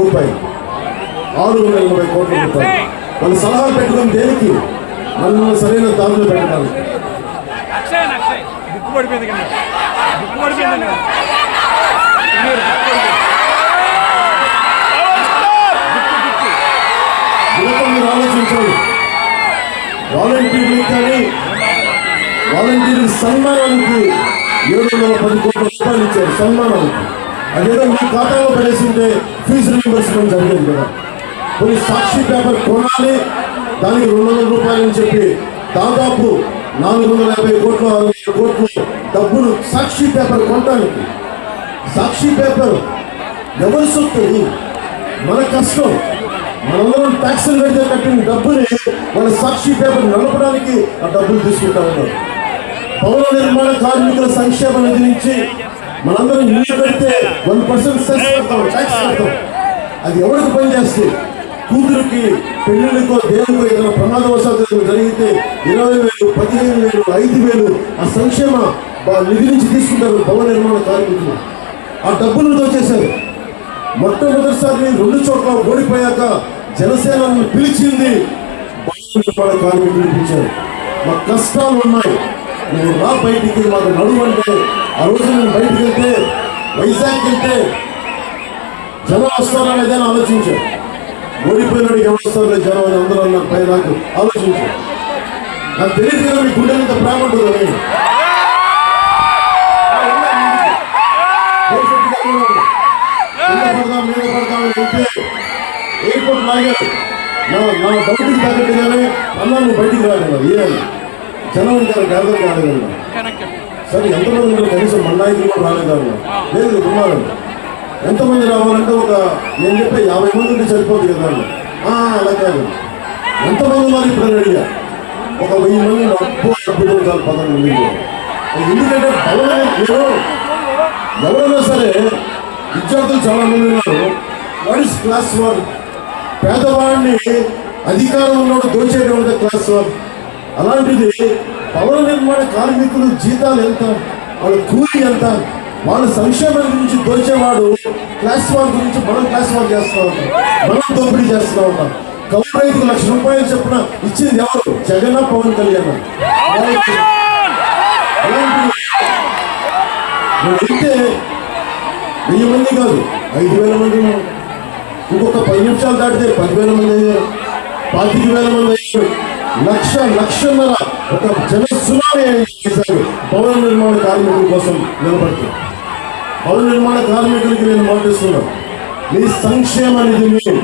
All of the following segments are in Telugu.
రూపాయలు, 680 కోట్ల రూపాయలు. వాళ్ళు సలహా పెట్టుకుని దేనికి? మనల్ని సరైన దారులు పెట్టడానికి. మీరు ఆలోచించాలి. వాలంటీర్లకు కానీ వాలంటీర్ సన్మానానికి 710 కోట్ల రూపాయలు ఇచ్చారు. సన్మానానికి అదేదో మీ ఖాతాలో పడేసింటే ఫీజు రీయింబర్స్మెంట్ జరిగేది కదా. కొన్ని సాక్షి పేపర్ కొనాలి, దానికి 200 రూపాయలు అని చెప్పి దాదాపు 450 కోట్లు 600 కోట్లు డబ్బులు సాక్షి పేపర్ కొనడానికి. సాక్షి పేపర్ ఎవరి సొత్తు? మన కష్టం. మనందరం ట్యాక్సులు పెడితే కట్టిన డబ్బుని మన సాక్షి పేపర్ నడపడానికి ఆ డబ్బులు తీసుకుంటా ఉన్నారు. భవన నిర్మాణ కార్మికుల సంక్షేమ నిధి నుంచి మనందరం ఇల్లు పెడితే 1% సెస్ కడతాం, ట్యాక్స్ కడతాం. అది ఎవరికి పనిచేస్తే? కూతురికి, పెళ్లిళ్ళకో, దేవుడికో ఏదైనా ప్రమాదవశాత్తు జరిగితే 20,000, 15,000, 5,000 ఆ సంక్షేమ నిధి నుంచి తీసుకుంటారు భవన నిర్మాణ కార్మికులు. ఆ డబ్బులు దోచేశారు. మొట్టమొదటిసారి 2 చోట్ల ఓడిపోయాక జనసేనను పిలిచింది భవన నిర్మాణ కార్మికులు పిలిచారు. మా కష్టాలు ఉన్నాయి, నువ్వు రా బయటికి, మాకు నడువు అంటే. ఆ రోజు నేను బయటికి వెళ్తే, వైజాగ్ వెళ్తే జనం వస్తారా లేదని ఆలోచించారు. ఓడిపోయినాడు ఎవరు వస్తారు జనం అని అందరూ అన్నారు. పై నాకు ఆలోచించారు. నాకు తెలియదు కదా మీ గుండెలంత ప్రేమ ఉంటుంది. నేను మీద పడతామని వెళ్తే ఎయిర్పోర్ట్ లాగారు. నా డౌట్కి తగ్గట్టుగానే అన్నా నువ్వు బయటికి రాలేదు. ఏమని జనం ఇంకా గ్యాదర్ కాలేదన్నా. సరే ఎంతమంది ఉన్నారు? కనీసం మన నాయకులు కూడా రాలేదన్నా. లేదు ఉన్నారు. ఎంతమంది రావాలంటే నేను చెప్పే 50 మంది ఉంటే సరిపోదు కదా అన్న. అలా కాదు, ఎంతమంది ఉన్నారు ఇప్పుడు అని అడిగా. 1000 మంది అద్భుతం చాలు 10 మంది. ఎందుకంటే ఎవరైనా సరే విద్యార్థులు చాలా మంది ఉన్నారు. What is class war? పేదవాడిని అధికారం ఉన్నప్పుడు దోచేటువంటి క్లాస్ వార్. అలాంటిది భవన నిర్మాణ కార్మికులు జీతాలు ఎంత, వాళ్ళ కూలీ ఎంత, వాళ్ళ సంక్షేమం గురించి దోచేవాడు క్లాస్ వార్ గురించి మనం క్లాస్ వార్ చేస్తూ ఉంటాం, మనం దోపిడీ చేస్తూ ఉంటాం. కౌలు రైతుకు 1,00,000 రూపాయలు చొప్పున ఇచ్చింది ఎవరు? జగన్, పవన్ కళ్యాణ్. వెళ్తే 1000 మంది కాదు, 5,000 మంది. ఇంకొక 10 నిమిషాలు దాటితే 10,000 మంది అయ్యారు, 25,000 మంది అయ్యారు. 1,00,000 ఒక జన సునామీ చేశారు భవన నిర్మాణ కార్మికుల కోసం నిలబడుతుంది. భవన నిర్మాణ కార్మికులకి నేను మాటిస్తున్నాను, మీ సంక్షేమ నిధిని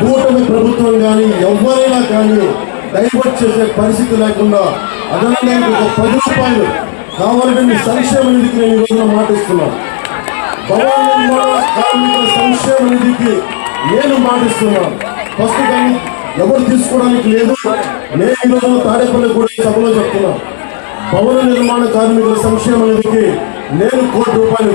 కూటమి ప్రభుత్వం కానీ ఎవరైనా కానీ డైవర్ట్ చేసే పరిస్థితి లేకుండా అదనంగా ఒక 10 రూపాయలు కావాలంటే మీ సంక్షేమ నిధికి నేను ఈ రోజున మాటిస్తున్నాను. భవన నిర్మాణ కార్మికుల సంక్షేమ నిధికి నేను మాటిస్తున్నాను. ఫస్ట్ కానీ ఎవరు తీసుకోవడానికి లేదు. నేను ఈ రోజున తాడేపల్లి కూడా సభలో చెప్తున్నాను, భవన నిర్మాణ కార్మికుల సంక్షేమ నిధికి నేను 1 కోటి రూపాయలు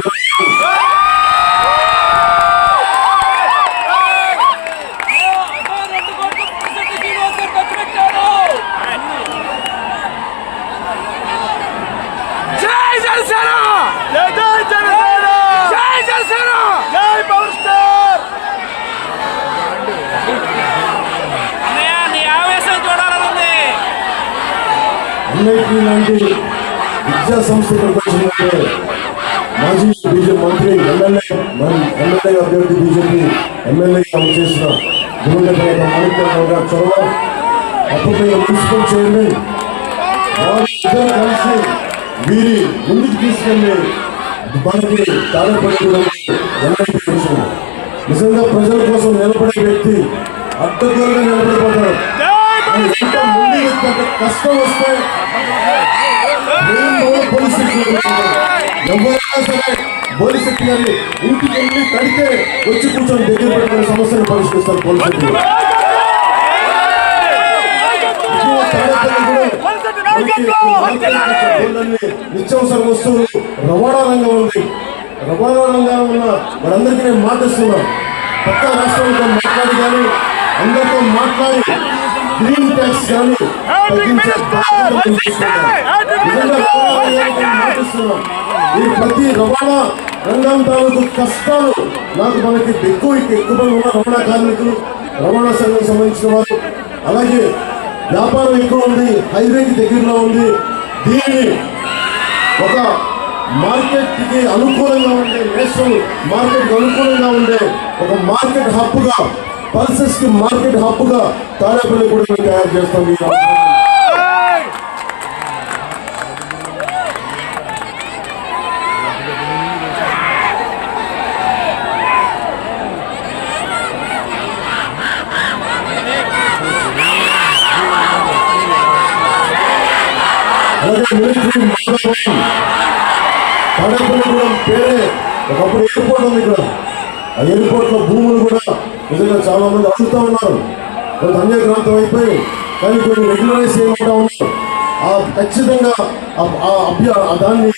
ఎన్ఐటి లాంటి విద్యా సంస్థలకు వచ్చినట్టే మాజీ బీజేపీ మంత్రి, ఎమ్మెల్యే అభ్యర్థి బీజేపీ ఎమ్మెల్యేగా చేసిన గురువుల మాణిక్యరావు గారి చొరవ, అప్పట్లో మున్సిపల్ చైర్మన్ వారిద్దరు కలిసి వీరి ముందుకు తీసుకెళ్లి మనకి తాడేపల్లి ఎన్ఐటి చేసిన నిజంగా ప్రజల కోసం నిలబడే వ్యక్తి అడ్డగోలుగా నిలబడిపోతారు. కష్టం వస్తే ఎవరైనా సరే పోలీసు గారిని ఇంటికి వెళ్ళి కడితే వచ్చి కూర్చొని దగ్గర పెట్టుకునే సమస్యను పరిష్కరిస్తారు పోలీసు. నిత్యావసర వస్తువులు రవాణా రంగం ఉంది. రవాణా రంగంలో ఉన్న వారందరికీ నేను మాటిస్తున్నాను, పక్క రాష్ట్రాలతో మాట్లాడి కానీ అందరితో మాట్లాడి గ్రీన్ ట్యాక్స్ కానీ తగ్గించే మాటిస్తున్నాం. ఈ ప్రతి రవాణా రంగం తాలూకు కష్టాలు నాకు మనకి ఎక్కువ మంది ఉన్న రవాణా కార్మికులు, రవాణా సంఘం సంబంధించిన వారు, అలాగే వ్యాపారం ఎక్కువ ఉంది, హైవేకి దగ్గరలో ఉంది. దీన్ని ఒక మార్కెట్కి అనుకూలంగా ఉండే, నేషనల్ మార్కెట్కి అనుకూలంగా ఉండే ఒక మార్కెట్ హబ్గా, పల్సెస్ కి మార్కెట్ హబ్గా తాడేపల్లి కూడా మేము తయారు చేస్తాం. అలాగే మిలిటరీ తాడేపల్లిగూడెం పేరే ఒకప్పుడు ఎయిర్పోర్ట్ ఉంది ఇక్కడ. ఆ ఎయిర్పోర్ట్ లో భూములు కూడా నిజంగా చాలా మంది అడుగుతా ఉన్నారు. కొంత అన్యక్రాంతం అయిపోయి కానీ కొన్ని రెగ్యులరైజ్ చేయమంటా ఉన్నారు. ఖచ్చితంగా దాన్ని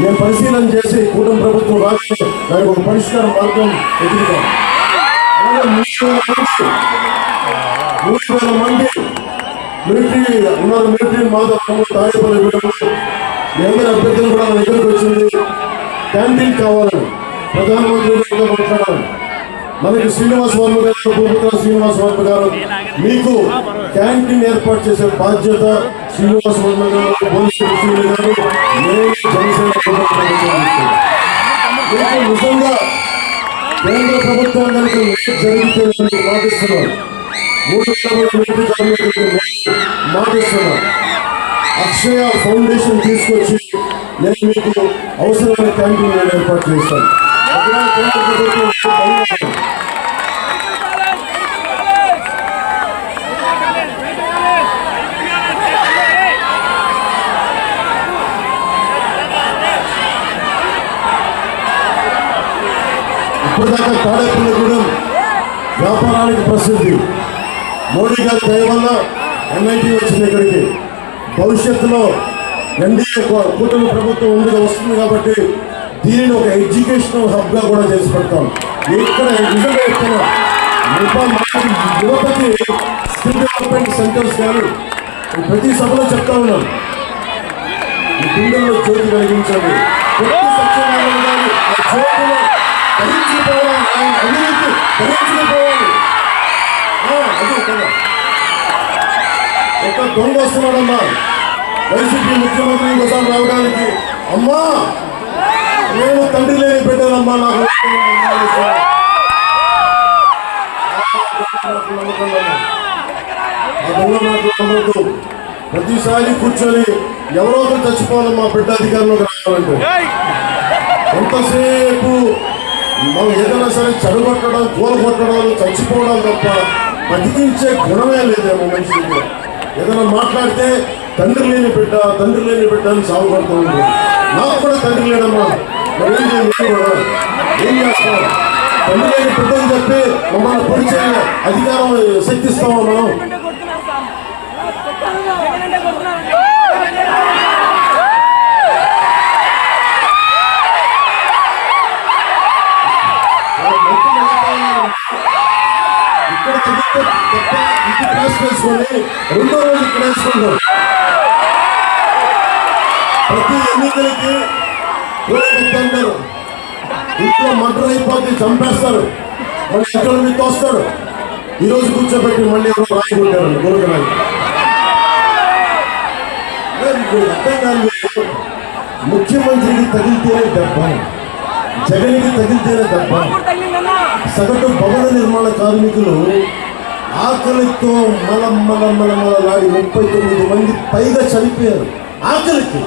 నేను పరిశీలన చేసి కూటమి ప్రభుత్వం రాసి దానికి ఒక పరిష్కార మార్గం వెతుకుతాం. అలాగే 3,000 మంది మిలిటరీ ఉన్నారు. మిలిటరీ మాధవ తాడేపల్లిగూడెంలో మీ అందరి అభ్యర్థులు కూడా మన దగ్గరకు వచ్చింది. క్యాంటీన్ కావాలని ప్రధానమంత్రి గారితో మాట్లాడాలి. మనకి శ్రీనివాస్ వర్మ గారు, భూపతి శ్రీనివాస్ వర్మ గారు, మీకు క్యాంటీన్ ఏర్పాటు చేసే బాధ్యత శ్రీనివాస్ వర్మ గారు, భోజన గారు, నేను జనసేన మీకు నిజంగా కేంద్ర ప్రభుత్వం కనుక జరిగితే నేను మాటిస్తున్నాను. 3,000 మిలిటరీ కార్మికులకు మాటిస్తున్నాను. అక్షయ ఫౌండేషన్ తీసుకొచ్చి నేను మీకు అవసరమైన క్యాంటీన్ ఏర్పాటు చేస్తాను. ఇప్పటిదాకా తాడేపల్లిగూడెం వ్యాపారానికి ప్రసిద్ధి. మోడీ గారి దయ వల్ల ఎన్ఐటి వచ్చింది ఇక్కడికి. భవిష్యత్తులో ఎన్డీఏ కూటమి ప్రభుత్వం వస్తుంది కాబట్టి దీనిని ఒక ఎడ్యుకేషనల్ హబ్గా కూడా చేసి పెడతాం. ఇక్కడ నిజంగా చెప్తున్నా, యువతకి స్కిల్ డెవలప్మెంట్ సెంటర్స్ కానీ ప్రతి సభలో చెప్తా ఉన్నాను. ఈ గుండెల్లో జ్యోతి కలిగించండి. ప్రతి సత్యనారాయణ గారు ఆ జ్యోతిలో ధరించిపోవాలి, ఆయన అవినీతి ధరించిపోవాలి. అదే కదా, ఒక దొంగ వస్తున్నాడమ్మా వైసీపీ ముఖ్యమంత్రి ఇంకోసారి రావడానికి. అమ్మా నేను తండ్రి లేని పెట్టానమ్మా, నాకు నమ్మకం. ప్రతిసారి కూర్చొని ఎవరో ఒకరు చచ్చిపోవాలమ్మా బిడ్డ అధికారంలోకి రావాలంటే. ఎంతసేపు మనం ఏదైనా సరే చెడగొట్టడం, కూలగొట్టడం, చచ్చిపోవడం తప్ప బతికించే గుణమే లేదేమో మనిషికి. ఏదైనా మాట్లాడితే తండ్రి లేని బిడ్డ అని సాగుపడుతూ ఉంటుంది. నాకు కూడా తండ్రి లేడమ్మా, మరి ఏం చేస్తాం? తండ్రి లేని బిడ్డ అని చెప్పి మమ్మల్ని పొడిచే అధికారం శక్తిస్తామా మనం? ఇక్కడ ఇంటి క్లాస్ వేసుకొని రెండో రోజు ఇక్కడ వేసుకుంటాం. ప్రతి ఎన్నికలకి అంటారు, ఇంట్లో మర్డర్ అయిపోతే చంపేస్తారు, మళ్ళీ ఇంట్లో మీద తోస్తాడు. ఈరోజు కూర్చోబెట్టి మళ్ళీ ఎవరో రాయి కొట్టారు గురకరాయి. అర్థం కాదు, ముఖ్యమంత్రికి తగిలితేనే దెబ్బ, జగన్కి తగిలితేనే దెబ్బ. సగటు భవన నిర్మాణ కార్మికులు ఆకలితో మలలాడి 39 మంది పైగా చనిపోయారు. ఆకలికి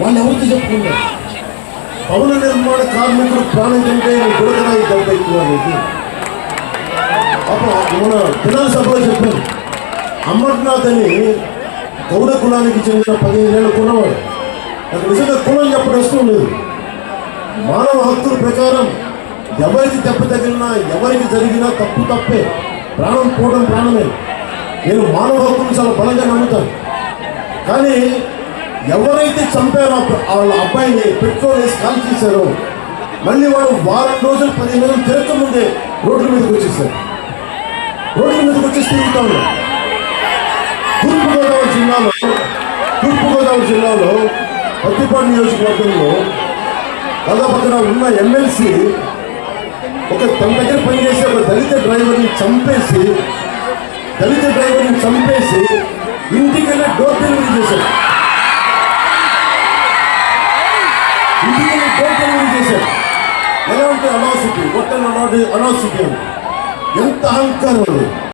వాళ్ళు ఎవరికి చెప్పుకున్నారు? భవన నిర్మాణ కార్మికులు ప్రాణం కంటే గురకరాయి దెబ్బ ఎక్కువ అనేది. మన పిల్లల సభలో చెప్పారు, అమర్నాథ్ అని గౌడ కులానికి చెందిన 15 ఏళ్ళ కులవాడు. నాకు నిజంగా కులం చెప్పడం ఇష్టం లేదు. మానవ హక్కుల ప్రకారం ఎవరికి దెబ్బ తగిలినా, ఎవరికి జరిగినా తప్పు తప్పే, ప్రాణం పోవడం ప్రాణమే. నేను మానవ హక్కులు చాలా బలంగా నమ్ముతాను. కానీ ఎవరైతే చంపారో వాళ్ళ అబ్బాయిని పెట్రోల్ వేసి కాల్ చేశారో మళ్ళీ వాడు వారం రోజులు 15 రోజులు తిరగకముందే రోడ్ల మీదకి వచ్చేసారు. రోడ్ల మీదకి వచ్చేసి తిరుగుతా ఉన్నారు. తూర్పుగోదావరి జిల్లాలో పత్తిపాడు నియోజకవర్గంలో పక్కన ఉన్న ఎమ్మెల్సీ తన దగ్గర పనిచేసే ఒక దళిత డ్రైవర్ని చంపేసి ఇంటికెళ్ళి డోర్ డెలివరీ చేశాడు. ఎలా ఉంటే అనాసిటీ, కొట్టని అనాసిటీ అని ఎంత అహంకారం అది.